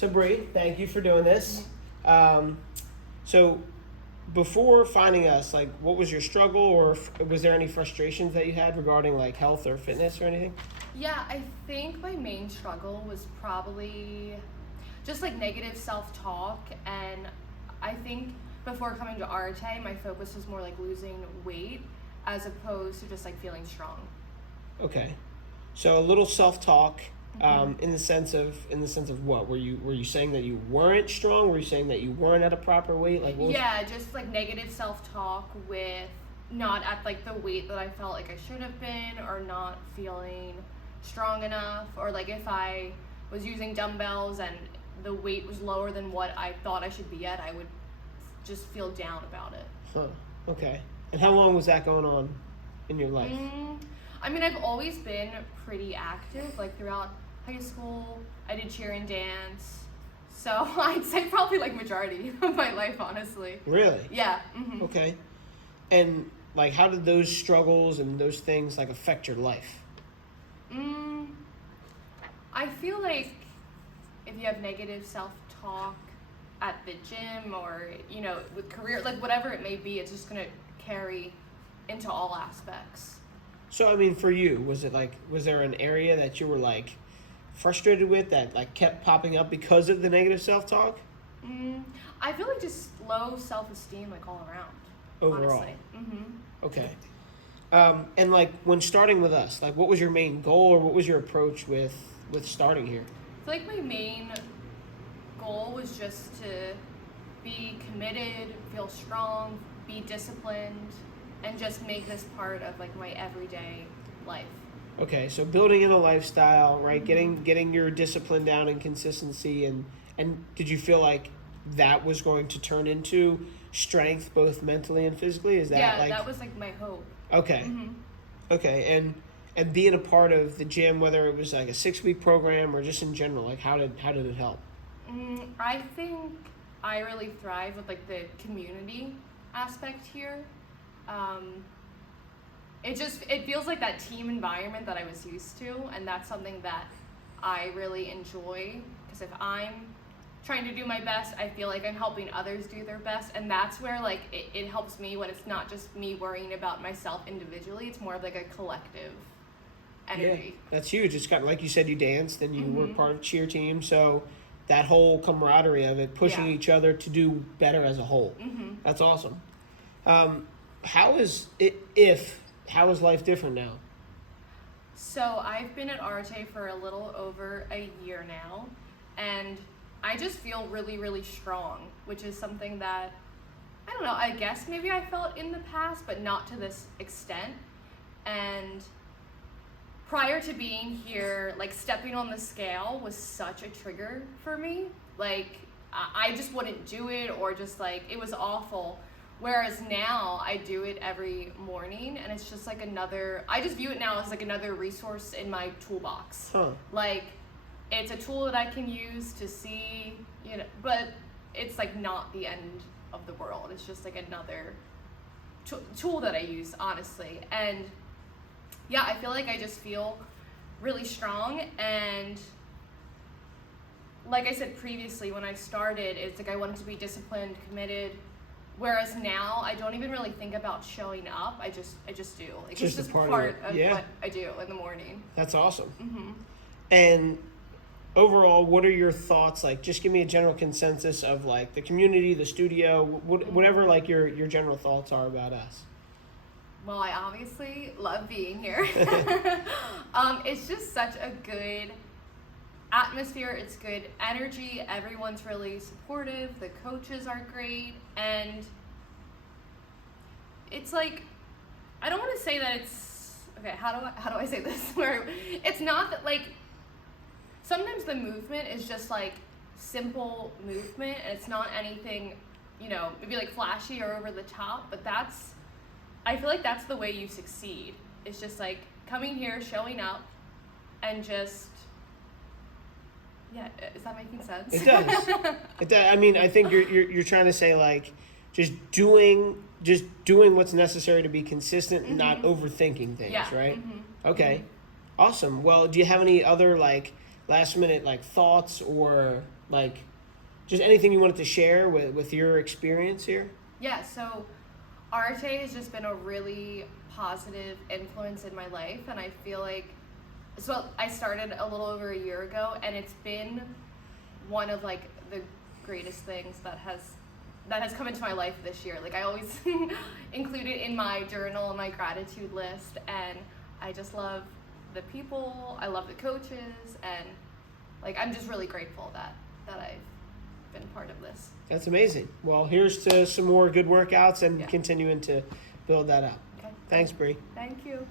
So Bree, thank you for doing this. So before finding us, like, what was your struggle, or was there any frustrations that you had regarding like health or fitness or anything? Yeah, I think my main struggle was probably just like negative self-talk, and I think before coming to Arete, my focus was more like losing weight as opposed to just like feeling strong. Okay, so a little self-talk, in the sense of what were you saying that you weren't strong? Were you saying that you weren't at a proper weight? Like, what was, Yeah, just like negative self-talk with not at like the weight that I felt like I should have been, or not feeling strong enough, or like if I was using dumbbells and the weight was lower than what I thought I should be at, I would just feel down about it. Huh. Okay. And how long was that going on in your life? I mean, I've always been pretty active, like throughout high school. I did cheer and dance. So I'd say probably like majority of my life, honestly. Really? Yeah. Okay. And like, how did those struggles and those things like affect your life? I feel like if you have negative self-talk at the gym, or, you know, with career, like whatever it may be, it's just going to carry into all aspects. So, I mean, for you, was there an area that you were like frustrated with that like kept popping up because of the negative self-talk? I feel like just low self-esteem, like all around. Overall. Honestly. Okay. And like when starting with us, like what was your main goal, or what was your approach with starting here? I feel like my main goal was just to be committed, feel strong, be disciplined, and just make this part of like my everyday life. Okay, so building in a lifestyle, right? Getting your discipline down and consistency, and did you feel like that was going to turn into strength both mentally and physically? Is that that was like my hope. Okay. Okay, and being a part of the gym, whether it was like a 6-week program or just in general, like how did it help? I think I really thrive with like the community aspect here. It feels like that team environment that I was used to, and that's something that I really enjoy, because if I'm trying to do my best, I feel like I'm helping others do their best, and that's where like it helps me when it's not just me worrying about myself individually. It's more of like a collective energy. Yeah, that's huge. It's kind of like you said, you danced and you were part of cheer team, so that whole camaraderie of it, pushing each other to do better as a whole. That's awesome. How is life different now? So I've been at Arete for a little over a year now, and I just feel really, really strong, which is something that, I don't know, I guess maybe I felt in the past, but not to this extent. And prior to being here, like stepping on the scale was such a trigger for me. Like I just wouldn't do it, or just like it was awful. Whereas now I do it every morning, and it's just like I just view it now as like another resource in my toolbox. Like, it's a tool that I can use to see, you know, but it's like not the end of the world. It's just like another tool that I use, honestly. And yeah, I feel like I just feel really strong. And like I said previously, when I started, it's like I wanted to be disciplined, committed. Whereas now I don't even really think about showing up. I just do. Like, it's just part of what I do in the morning. That's awesome. And overall, what are your thoughts? Like, just give me a general consensus of like the community, the studio, whatever like your general thoughts are about us. Well, I obviously love being here. It's just such a good atmosphere. It's good energy. Everyone's really supportive. The coaches are great, and it's like, I don't want to say that it's okay. How do I say this? Where it's not that, like, sometimes the movement is just like simple movement, and it's not anything, you know, maybe like flashy or over the top. But I feel like that's the way you succeed. It's just like coming here, showing up, and just. Yeah, is that making sense? It does. It does. I mean, I think you're trying to say like just doing what's necessary to be consistent and not overthinking things, right? Okay. Awesome. Well, do you have any other like last minute like thoughts or like just anything you wanted to share with your experience here? Yeah, so Arete has just been a really positive influence in my life, and I feel like, so I started a little over a year ago, and it's been one of like the greatest things that has come into my life this year. Like I always include it in my journal and my gratitude list, and I just love the people, I love the coaches, and like I'm just really grateful that I've been part of this. That's amazing. Well, here's to some more good workouts and Yeah. continuing to build that up. Okay. Thanks, Bree. Thank you.